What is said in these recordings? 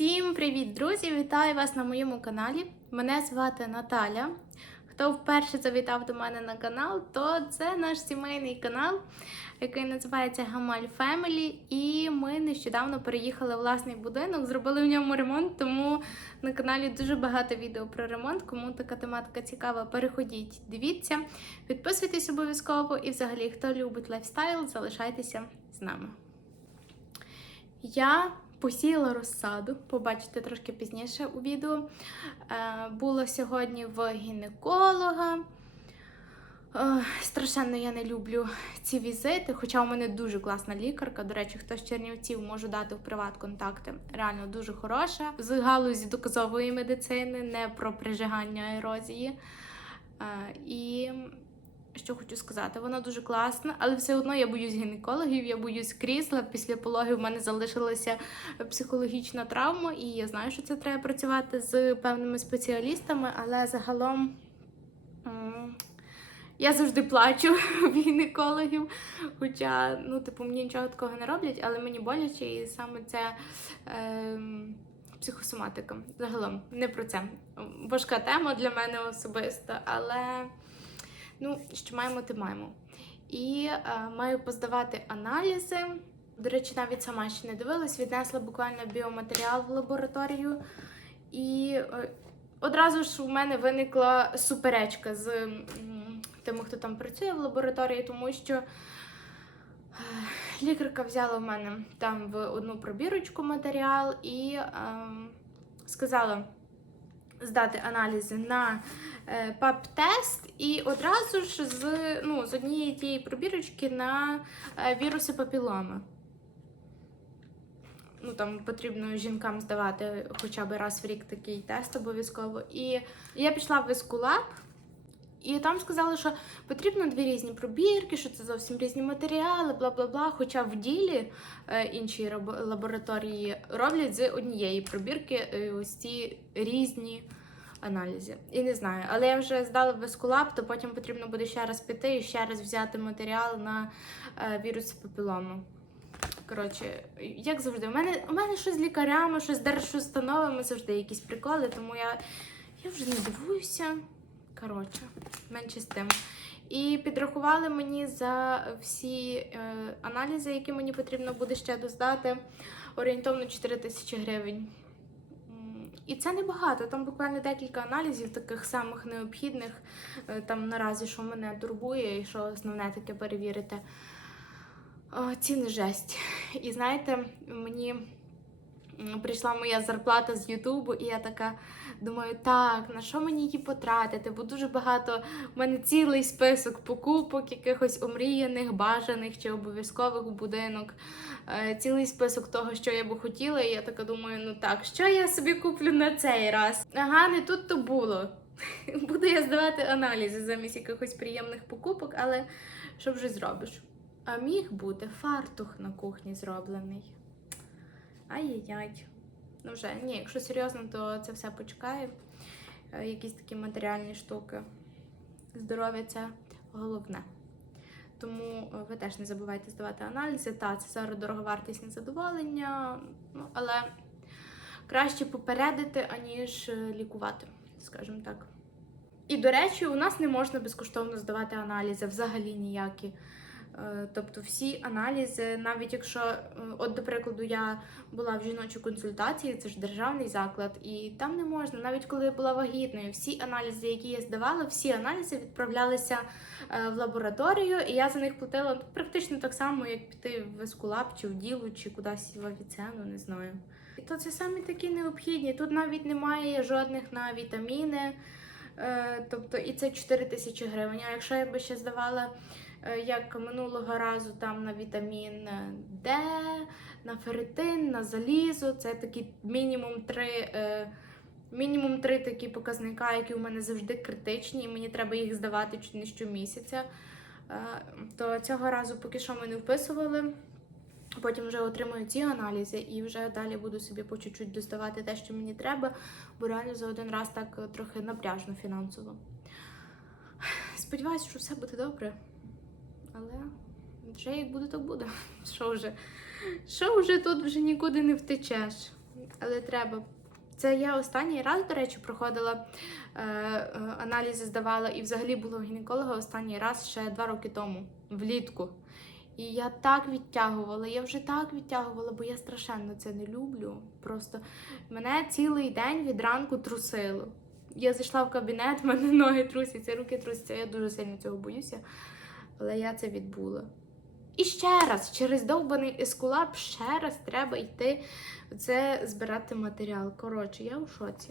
Всім привіт, друзі! Вітаю вас на моєму каналі. Мене звати Наталя. Хто вперше завітав до мене на канал, то це наш сімейний канал, який називається Гамаль Family. І ми нещодавно переїхали в власний будинок, зробили в ньому ремонт, тому на каналі дуже багато відео про ремонт. Кому така тематика цікава, переходіть, дивіться, підписуйтесь обов'язково і взагалі, хто любить лайфстайл, залишайтеся з нами. Я посіяла розсаду, побачите трошки пізніше у відео. Е, Була сьогодні в гінеколога. Е, Страшенно я не люблю ці візити, хоча у мене дуже класна лікарка. До речі, хто з Чернівців можу дати в приват контакти. Реально дуже хороша. З галузі доказової медицини, не про прижигання ерозії. Е, І що хочу сказати, вона дуже класна, але все одно я боюсь гінекологів, я боюсь крісла. Після пологів в мене залишилася психологічна травма, і я знаю, що це треба працювати з певними спеціалістами, але загалом я завжди плачу в гінекологів. Хоча, ну, типу, мені нічого такого не роблять, але мені боляче, і саме це. ем, Психосоматика. Загалом не про це. Важка тема для мене особисто, але ну, що маємо, те маємо. І е, маю поздавати аналізи. До речі, навіть сама ще не дивилась, віднесла буквально біоматеріал в лабораторію. І е, одразу ж у мене виникла суперечка з тими, хто там працює в лабораторії, тому що е, лікарка взяла в мене там в одну пробірочку матеріал і е, сказала здати аналізи на е, ПАП-тест і одразу ж з, ну, з однієї тієї пробірочки на е, віруси папіломи. Ну, там потрібно жінкам здавати хоча б раз в рік такий тест обов'язково. І я пішла в Вескулаб, і там сказали, що потрібно дві різні пробірки, що це зовсім різні матеріали, бла бла бла. Хоча в ділі е, інші лабораторії роблять з однієї пробірки е, ось ці різні аналізи. І не знаю, але я вже здала вескулап, то потім потрібно буде ще раз піти і ще раз взяти матеріал на е, вірус папілому. Коротше, як завжди, у мене, у мене щось з лікарями, щось з держустановами, завжди якісь приколи, тому я, я вже не дивуюся. Коротше, менше з тим. І підрахували мені за всі е, аналізи, які мені потрібно буде ще доздати, орієнтовно 4 тисячі гривень. І це небагато, там буквально декілька аналізів, таких самих необхідних, е, там наразі, що мене турбує, і що основне таке перевірити. Ціни жесть. І знаєте, мені прийшла моя зарплата з Ютубу, і я така думаю, так, на що мені її потратити? Бо дуже багато у мене цілий список покупок, якихось омріяних, бажаних чи обов'язкових в будинок. Е, Цілий список того, що я би хотіла. І я така думаю, ну так, що я собі куплю на цей раз? Ага, не тут то було. Буду я здавати аналізи замість якихось приємних покупок, але що вже зробиш? А міг бути фартух на кухні зроблений. Ай-яй-яй. Ну вже, ні, якщо серйозно, то це все почекає. Е, Якісь такі матеріальні штуки. Здоров'я це головне. Тому е, ви теж не забувайте здавати аналізи. Та, це зараз дороговартісне задоволення, ну, але краще попередити, аніж е, лікувати, скажімо так. І, до речі, у нас не можна безкоштовно здавати аналізи, взагалі ніякі. Е, Тобто всі аналізи, навіть якщо, е, от, до прикладу, я була в жіночій консультації, це ж державний заклад, і там не можна, навіть коли я була вагітною, всі аналізи, які я здавала, всі аналізи відправлялися е, в лабораторію, і я за них платила ну, практично так само, як піти в Ескулап, чи в ділу, чи кудись в Авіцену, не знаю. І то це саме такі необхідні. Тут навіть немає жодних на вітаміни. Тобто і це 4 тисячі гривень. А якщо я би ще здавала як минулого разу там на вітамін Д, на ферритин, на залізо, це такі мінімум 3, мінімум 3 такі показника, які у мене завжди критичні, і мені треба їх здавати чуть не щомісяця. Е, То цього разу поки що ми не вписували. Потім вже отримую ці аналізи і вже далі буду собі по чуть-чуть доставати те, що мені треба, бо реально за один раз так е, трохи напряжно фінансово. Сподіваюсь, що все буде добре. Але вже як буде, так буде. Що вже? Що вже тут вже нікуди не втечеш. але треба. Це я останній раз, до речі, проходила е, е, аналізи, здавала, і взагалі була у гінеколога останній раз ще два роки тому, влітку. І я так відтягувала, я вже так відтягувала, бо я страшенно це не люблю. Просто мене цілий день від ранку трусило. Я зайшла в кабінет, в мене ноги трусяться, руки трусяться. Я дуже сильно цього боюся. Але я це відбула. І ще раз, через довбаний ескулап, ще раз треба йти це збирати матеріал. Коротше, я у шоці.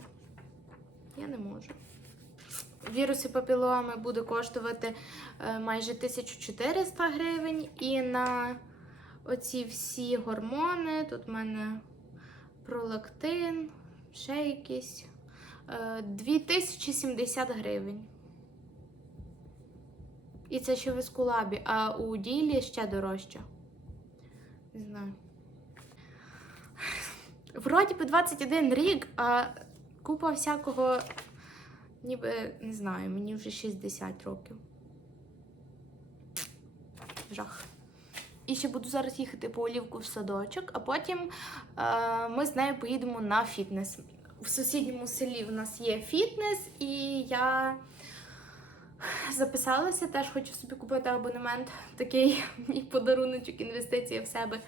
Я не можу. Віруси папіломи буде коштувати е, майже 1400 гривень. І на оці всі гормони, тут в мене пролактин, ще якісь. е, 2070 гривень. І це ще в ескулабі, а у ділі ще дорожче. Не знаю. Вроді би 21 рік, а купа всякого, ніби не знаю, мені вже 60 років. Жах. І ще буду зараз їхати по олівку в садочок, а потім е, ми з нею поїдемо на фітнес. В сусідньому селі в нас є фітнес, і я записалася, теж хочу собі купити абонемент, такий і подаруночок, інвестиція в себе.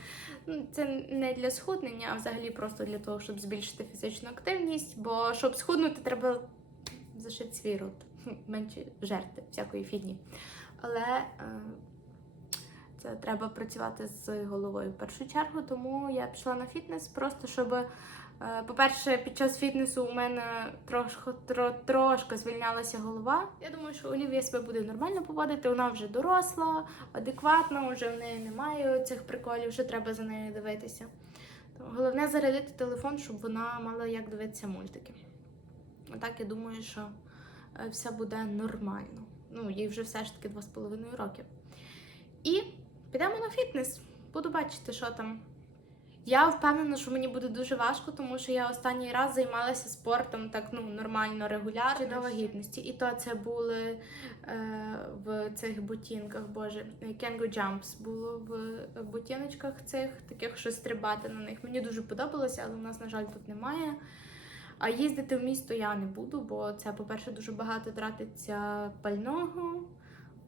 Ну, Це не для схуднення, а взагалі просто для того, щоб збільшити фізичну активність. Бо щоб схуднути, треба зашити свій рот, менше жерти всякої фігні. Але е, це треба працювати з головою в першу чергу, тому я пішла на фітнес, просто щоб. Е, По-перше, під час фітнесу у мене трошки, тро, трошки звільнялася голова. Я думаю, що Олівія себе буде нормально поводити. Вона вже доросла, адекватна, вже в неї немає цих приколів, вже треба за нею дивитися. Головне зарядити телефон, щоб вона мала як дивитися мультики. Отак я думаю, що е, все буде нормально. Ну, їй вже все ж таки 2,5 роки. І підемо на фітнес. Буду бачити, що там. Я впевнена, що мені буде дуже важко, тому що я останній раз займалася спортом так ну нормально, регулярно до вагітності. І то це були е, в цих ботинках, боже, Kengo Jumps було в ботиночках цих, таких, що стрибати на них. Мені дуже подобалося, але у нас, на жаль, тут немає. А їздити в місто я не буду, бо це, по-перше, дуже багато тратиться пального.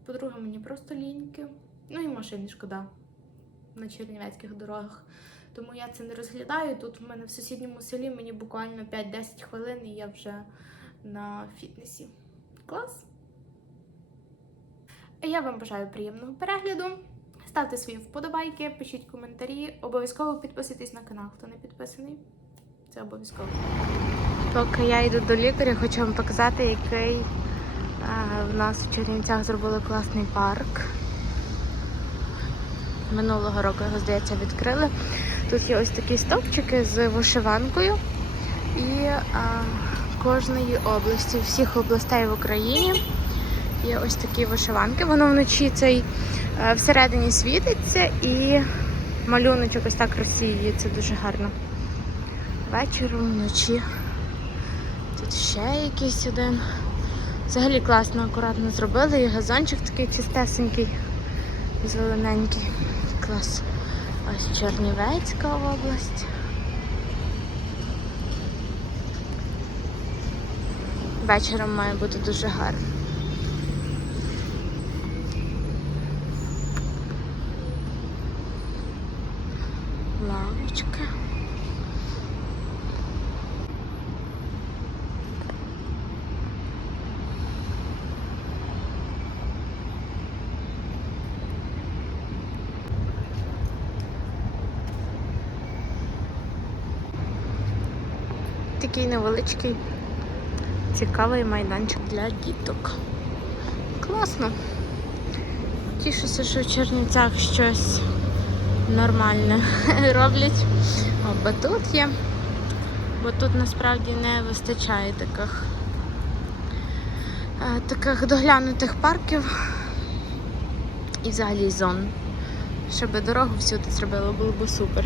По-друге, мені просто ліньки. Ну і машини шкода на чернівецьких дорогах. Тому я це не розглядаю. Тут в мене в сусідньому селі мені буквально 5-10 хвилин і я вже на фітнесі. Клас! Я вам бажаю приємного перегляду. Ставте свої вподобайки, пишіть коментарі. Обов'язково підписуйтесь на канал, хто не підписаний. Це обов'язково. Поки я йду до лікаря, хочу вам показати, який а, в нас в Чернівцях зробили класний парк. Минулого року його, здається, відкрили. Тут є ось такі стовпчики з вишиванкою. І а, кожної області, всіх областей в Україні є ось такі вишиванки. Воно вночі цей е, всередині світиться і малюночок ось так розсіює. Це дуже гарно. Вечором, вночі. Тут ще якийсь один. Взагалі класно, акуратно зробили. І газончик такий чистесенький, зелененький. Клас. Ось Чернівецька область. Вечором має бути дуже гарно. Такий невеличкий, цікавий майданчик для діток. Класно. Тішуся, що в Чернівцях щось нормальне роблять. О, батут є. Бо тут насправді не вистачає таких, е, таких доглянутих парків і взагалі зон. Щоб дорогу всюди зробили, було б супер.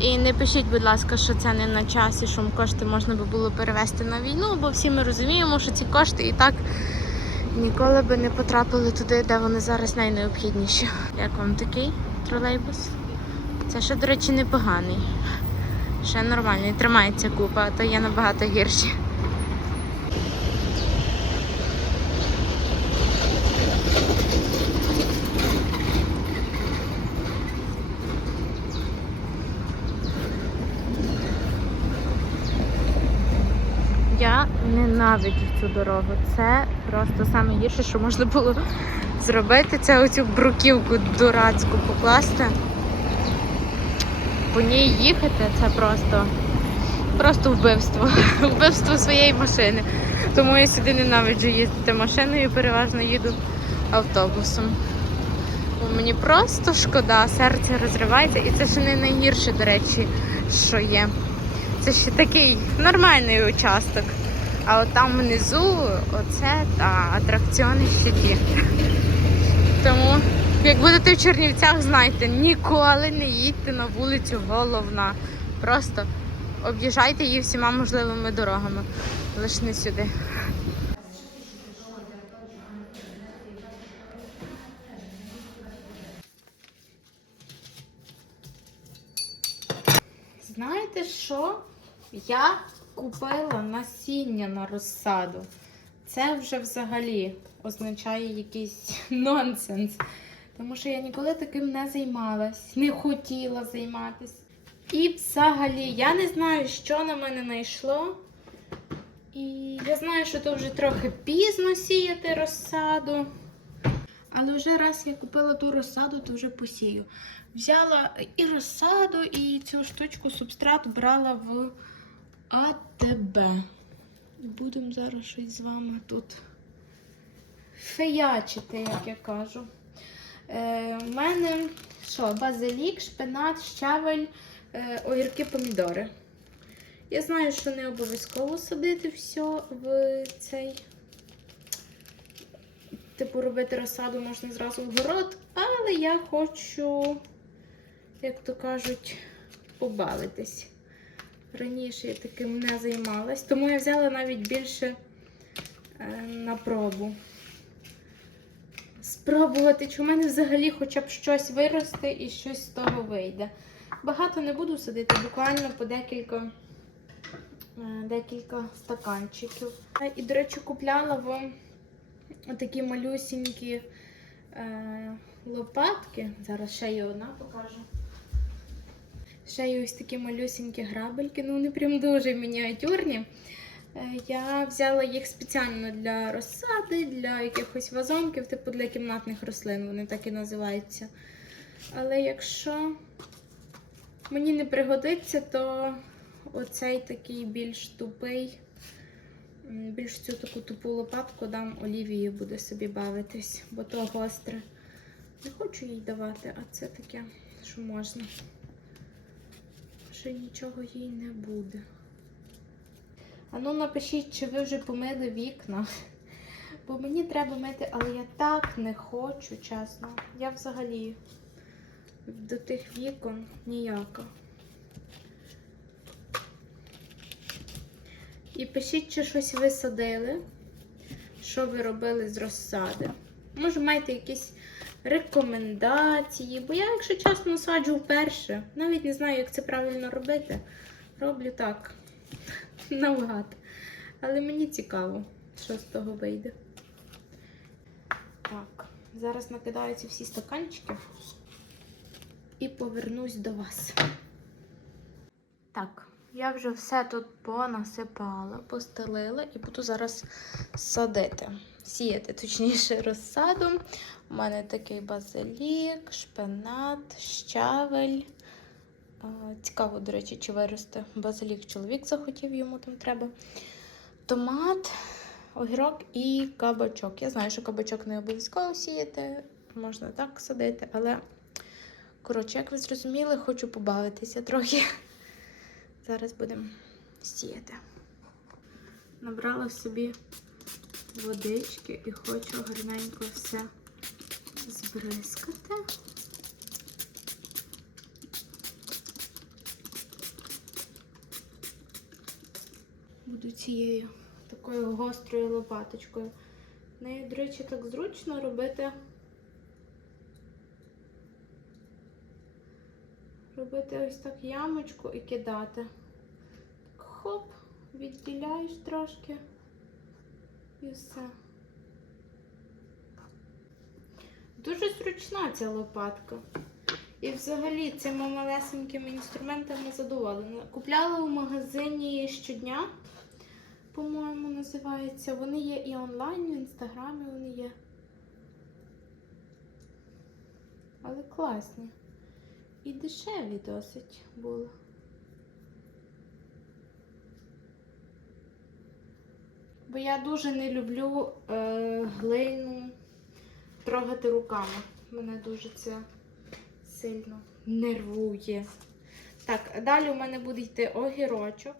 І не пишіть, будь ласка, що це не на часі, що кошти можна би було перевести на війну, бо всі ми розуміємо, що ці кошти і так ніколи би не потрапили туди, де вони зараз найнеобхідніші. Як вам такий тролейбус? Це ще, до речі, непоганий. Ще нормальний, тримається купа, а то є набагато гірші. Я ненавиджу цю дорогу. Це просто саме гірше, що можна було зробити. Це оцю бруківку дурацьку покласти. По ній їхати це просто, просто вбивство. Вбивство своєї машини. Тому я сюди ненавиджу їздити машиною, переважно їду автобусом. Мені просто шкода, серце розривається, і це ще не найгірше, до речі, що є. Це ще такий нормальний участок. А от там внизу оце та атракціони ще ті. Тому, як будете в Чернівцях, знайте, ніколи не їдьте на вулицю головна. Просто об'їжджайте її всіма можливими дорогами. Лише не сюди. Знаєте що? Я купила насіння на розсаду. Це вже взагалі означає якийсь нонсенс. Тому що я ніколи таким не займалась, не хотіла займатися. І взагалі я не знаю, що на мене знайшло. І я знаю, що то вже трохи пізно сіяти розсаду. Але вже раз я купила ту розсаду, то вже посію. Взяла і розсаду, і цю штучку субстрат брала в АТБ. Будемо зараз щось з вами тут феячити, як я кажу. Е, У мене що, базилік, шпинат, щавель, е, огірки, помідори. Я знаю, що не обов'язково садити все в цей. Типу, робити розсаду можна зразу в город, але я хочу, як то кажуть, побавитись. Раніше я таким не займалась, тому я взяла навіть більше е, на пробу. Спробувати, чи в мене взагалі хоча б щось виросте і щось з того вийде. Багато не буду садити, буквально по декілька, е, декілька стаканчиків. І, до речі, купляла в такі малюсінькі е, лопатки. Зараз ще є одна покажу. Ще є ось такі малюсінькі грабельки, ну вони прям дуже мініатюрні. Е, Я взяла їх спеціально для розсади, для якихось вазонків, типу для кімнатних рослин, вони так і називаються. Але якщо мені не пригодиться, то оцей такий більш тупий, більш цю таку тупу лопатку дам Олівії, буде собі бавитись, бо то гостре. Не хочу їй давати, а це таке, що можна. Ще нічого їй не буде. А ну напишіть, чи ви вже помили вікна. Бо мені треба мити, але я так не хочу, чесно. Я взагалі до тих вікон ніяка. І пишіть, чи щось ви садили, що ви робили з розсади. Може, маєте якісь рекомендації, бо я, якщо чесно, саджу вперше. Навіть не знаю, як це правильно робити. Роблю так, навгад. Але мені цікаво, що з того вийде. Так, зараз накидаю ці всі стаканчики і повернусь до вас. Так, я вже все тут понасипала, постелила і буду зараз садити. Сіяти, точніше, розсаду. У мене такий базилік, шпинат, щавель. Цікаво, до речі, чи виросте базилік чоловік захотів, йому там треба. Томат, огірок і кабачок. Я знаю, що кабачок не обов'язково сіяти, можна так садити, але, коротше, як ви зрозуміли, хочу побавитися трохи. Зараз будемо сіяти. Набрала собі водички і хочу гарненько все збризкати. Буду цією такою гострою лопаточкою. Нею, до речі, так зручно робити. робити ось так ямочку і кидати. Так, хоп, відділяєш трошки і все. Дуже зручна ця лопатка. І взагалі цими малесенькими інструментами задоволена. Купляла у магазині щодня, по-моєму, називається. Вони є і онлайн, в інстаграмі вони є. Але класні. І дешеві досить були. Бо я дуже не люблю е, глину трогати руками. Мене дуже це сильно нервує. Так, далі у мене буде йти огірочок.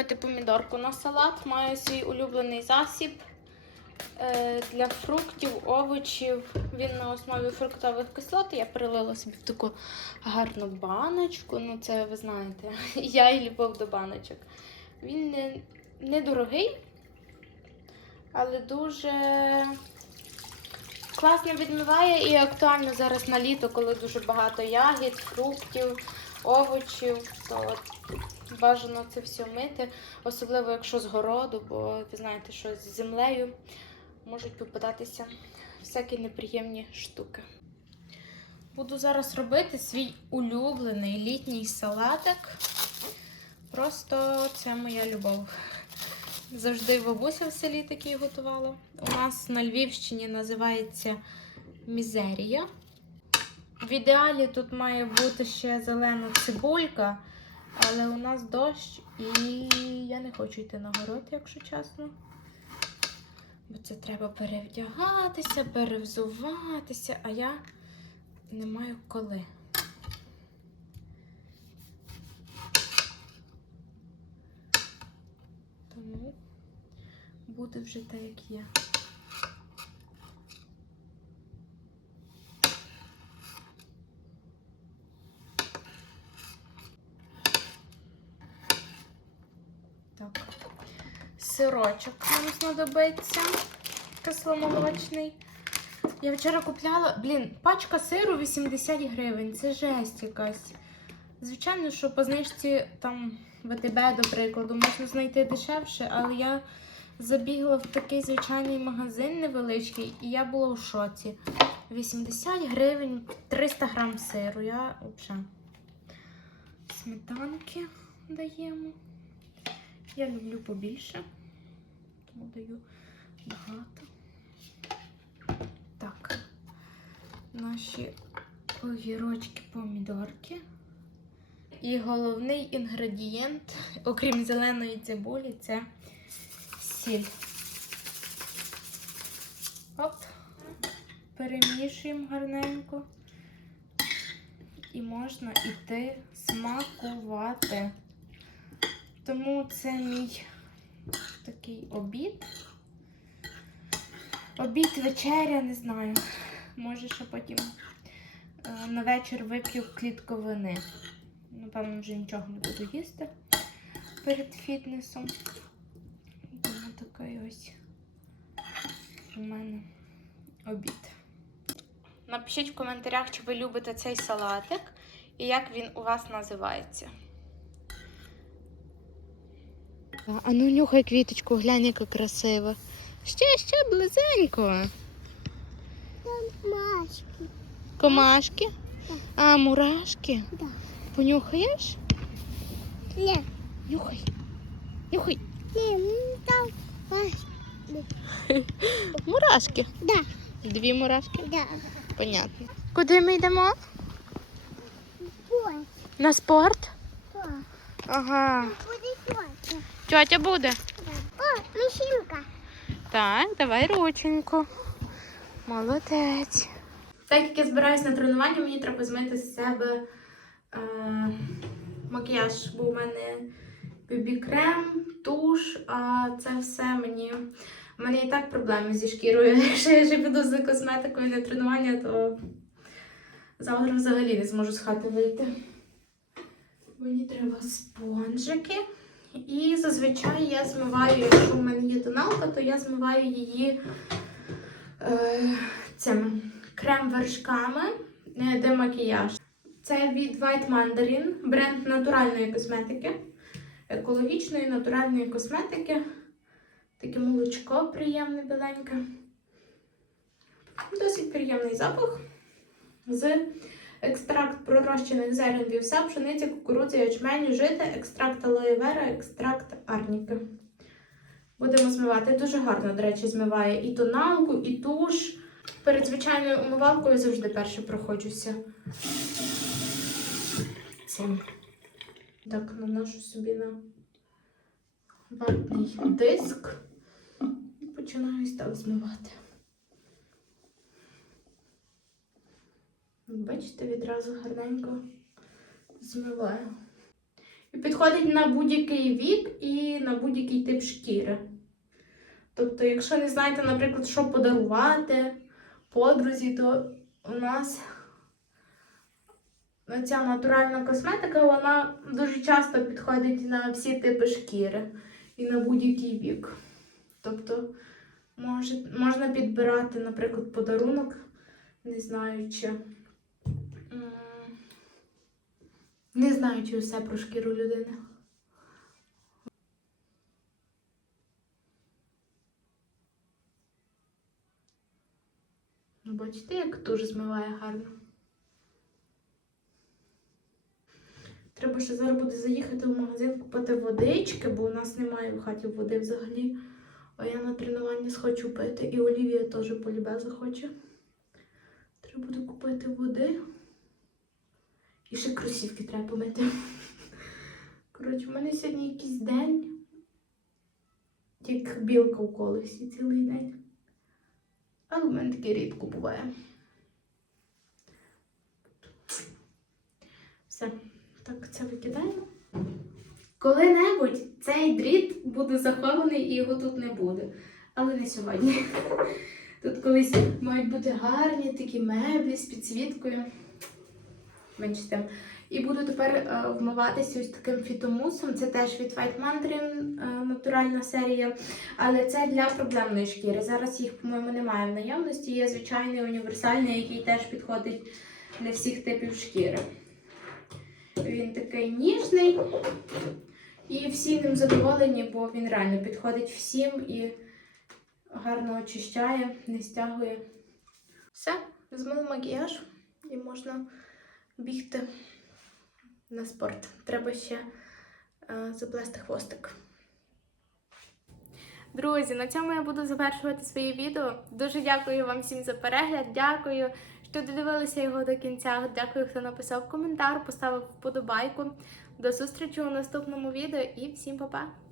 Буду помідорку на салат. Маю свій улюблений засіб е, для фруктів, овочів. Він на основі фруктових кислот. Я перелила собі в таку гарну баночку. Ну, це ви знаєте, я і любов до баночок. Він не, недорогий, але дуже класно відмиває і актуально зараз на літо, коли дуже багато ягід, фруктів, овочів. То бажано це все мити, особливо якщо з городу, бо ви знаєте, що з землею можуть попадатися всякі неприємні штуки. Буду зараз робити свій улюблений літній салатик. Просто це моя любов. Завжди бабуся в селі такий готувала. У нас на Львівщині називається мізерія. В ідеалі тут має бути ще зелена цибулька, але у нас дощ і я не хочу йти на город, якщо чесно. Бо це треба перевдягатися, перевзуватися, а я не маю коли. Тому буде вже так, як є. Так. Сирочок нам знадобиться. Кисломолочний. Я вчора купляла, блін, пачка сиру 80 гривень. Це жесть якась. Звичайно, що по знижці там ВТБ, до прикладу, можна знайти дешевше, але я забігла в такий звичайний магазин невеличкий, і я була в шоці. 80 гривень, 300 грам сиру. Я взагалі. Сметанки даємо. Я люблю побільше, тому даю багато. Так, наші огірочки, помідорки. І головний інгредієнт, окрім зеленої цибулі, це сіль. Оп, перемішуємо гарненько. І можна іти смакувати. Тому це мій такий обід. Обід, вечеря, не знаю. Може, ще потім е, на вечір вип'ю клітковини. Напевно, вже нічого не буду їсти перед фітнесом. Тому такий ось у мене обід. Напишіть в коментарях, чи ви любите цей салатик і як він у вас називається. А ну нюхай квіточку, глянь, яка красива. Ще, ще близенько. Машки. Комашки? А, мурашки? Да. Понюхаєш? Не, Нюхай. Нюхай. не, там машки. Мурашки. Да, Дві мурашки. да. Понятно. Куди ми йдемо? На спорт? о, Ага. буде сьогодні. Тьотя буде. О, машинка. Так, давай рученьку. Молодець. Так як я збираюсь на тренування, мені треба змити з себе е, макіяж, бо у мене бібі-крем, туш, а це все мені. У мене і так проблеми зі шкірою. Якщо я ще піду з косметикою на тренування, то завтра взагалі не зможу з хати вийти. Мені треба спонжики. І зазвичай я змиваю, якщо в мене є тоналка, то я змиваю її е, цим крем-вершками е, де макіяж. Це від White Mandarin, бренд натуральної косметики, екологічної натуральної косметики. Таке молочко приємне біленьке. Досить приємний запах. З екстракт пророщених зерен вівса, пшениці, кукурудзи, ячменю, жита, екстракт алоє вера, екстракт арніки. Будемо змивати. Дуже гарно, до речі, змиває і тоналку, і туш. Перед звичайною умивалкою завжди перше проходжуся. Цим. Так, наношу собі на ватний диск і починаю так змивати. Бачите, відразу гарненько змиваю. І підходить на будь-який вік і на будь-який тип шкіри. Тобто, якщо не знаєте, наприклад, що подарувати подрузі, то у нас ця натуральна косметика, вона дуже часто підходить на всі типи шкіри і на будь-який вік. Тобто може, можна підбирати, наприклад, подарунок, не знаю, чи. Не знаючи усе про шкіру людини. Ну, Бачите, як дуже змиває гарно. Треба ще зараз буде заїхати в магазин купити водички, бо у нас немає в хаті води взагалі. А я на тренування схочу пити. І Олівія теж полюбе захоче. Треба буде купити води. І ще кросівки треба помити. Коротше, в мене сьогодні якийсь день. Як білка в колесі цілий день. Але в мене таке рідко буває. Все, так це викидаємо. Коли-небудь цей дріт буде захований і його тут не буде. Але не сьогодні. Тут колись мають бути гарні такі меблі з підсвіткою. Менше. І буду тепер е, вмиватися ось таким фітомусом. Це теж від White Mandarin, е, натуральна серія. Але це для проблемної шкіри. Зараз їх, по-моєму, немає в наявності. Є звичайний універсальний, який теж підходить для всіх типів шкіри. Він такий ніжний. І всі ним задоволені, бо він реально підходить всім і гарно очищає, не стягує. Все, змив макіяж і можна бігти на спорт. Треба ще е, заплести хвостик. Друзі, на цьому я буду завершувати своє відео. Дуже дякую вам всім за перегляд. Дякую, що додивилися його до кінця. Дякую, хто написав коментар, поставив вподобайку. До зустрічі у наступному відео і всім па-па!